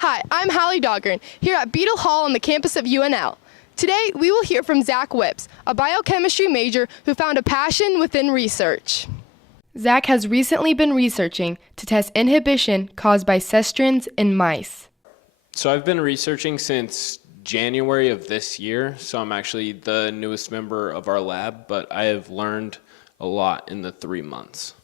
Hi, I'm Hallie Dahlgren, here at Beetle Hall on the campus of UNL. Today, we will hear from Zach Whips, a biochemistry major who found a passion within research. Zach has recently been researching to test inhibition caused by cestrins in mice. So I've been researching since January of this year, so I'm actually the newest member of our lab, but I have learned a lot in the 3 months.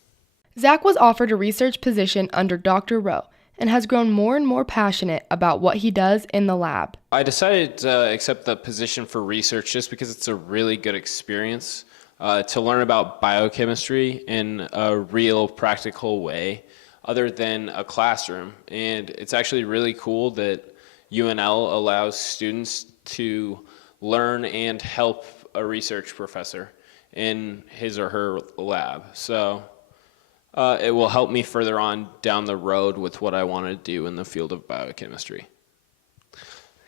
Zach was offered a research position under Dr. Rowe and has grown more and more passionate about what he does in the lab. I decided to accept the position for research just because it's a really good experience to learn about biochemistry in a real practical way other than a classroom. And it's actually really cool that UNL allows students to learn and help a research professor in his or her lab. So it will help me further on down the road with what I want to do in the field of biochemistry.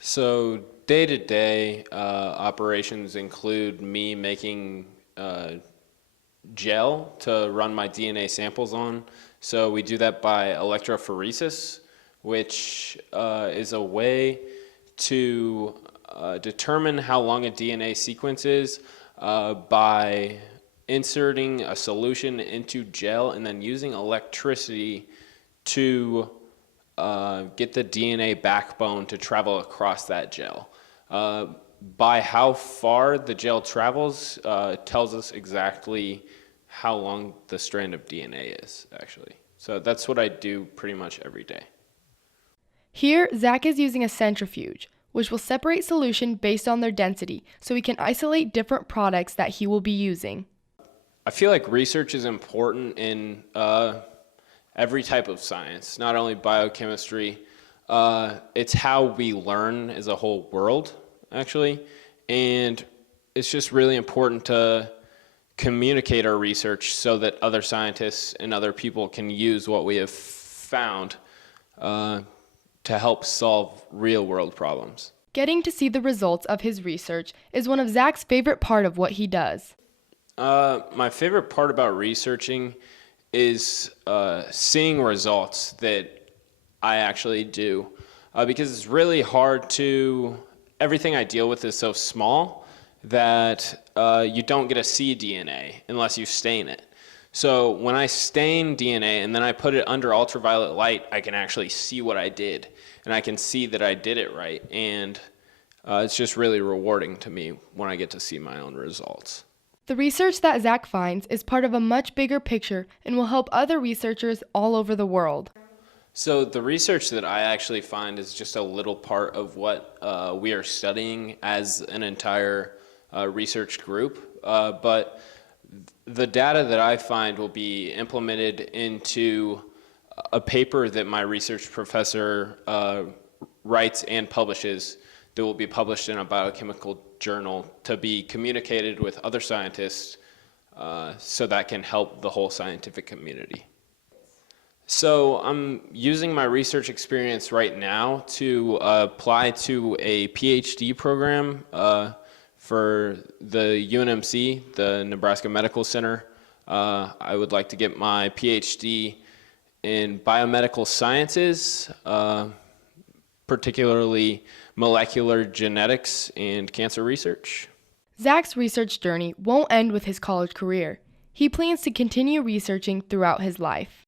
So day-to-day operations include me making gel to run my DNA samples on. So we do that by electrophoresis, which is a way to determine how long a DNA sequence is by inserting a solution into gel and then using electricity to get the DNA backbone to travel across that gel. By how far the gel travels tells us exactly how long the strand of DNA is, actually. So that's what I do pretty much every day. Here, Zach is using a centrifuge, which will separate solution based on their density, so he can isolate different products that he will be using. I feel like research is important in every type of science, not only biochemistry. It's how we learn as a whole world, actually. And it's just really important to communicate our research so that other scientists and other people can use what we have found to help solve real world problems. Getting to see the results of his research is one of Zach's favorite part of what he does. My favorite part about researching is seeing results that I actually do, because it's really hard to, everything I deal with is so small that you don't get to see DNA unless you stain it. So when I stain DNA and then I put it under ultraviolet light, I can actually see what I did, and I can see that I did it right, and it's just really rewarding to me when I get to see my own results. The research that Zach finds is part of a much bigger picture and will help other researchers all over the world. So the research that I actually find is just a little part of what we are studying as an entire research group, but the data that I find will be implemented into a paper that my research professor writes and publishes that will be published in a biochemical journal to be communicated with other scientists so that can help the whole scientific community. So I'm using my research experience right now to apply to a PhD program for the UNMC, the Nebraska Medical Center. I would like to get my PhD in biomedical sciences, particularly molecular genetics and cancer research. Zach's research journey won't end with his college career. He plans to continue researching throughout his life.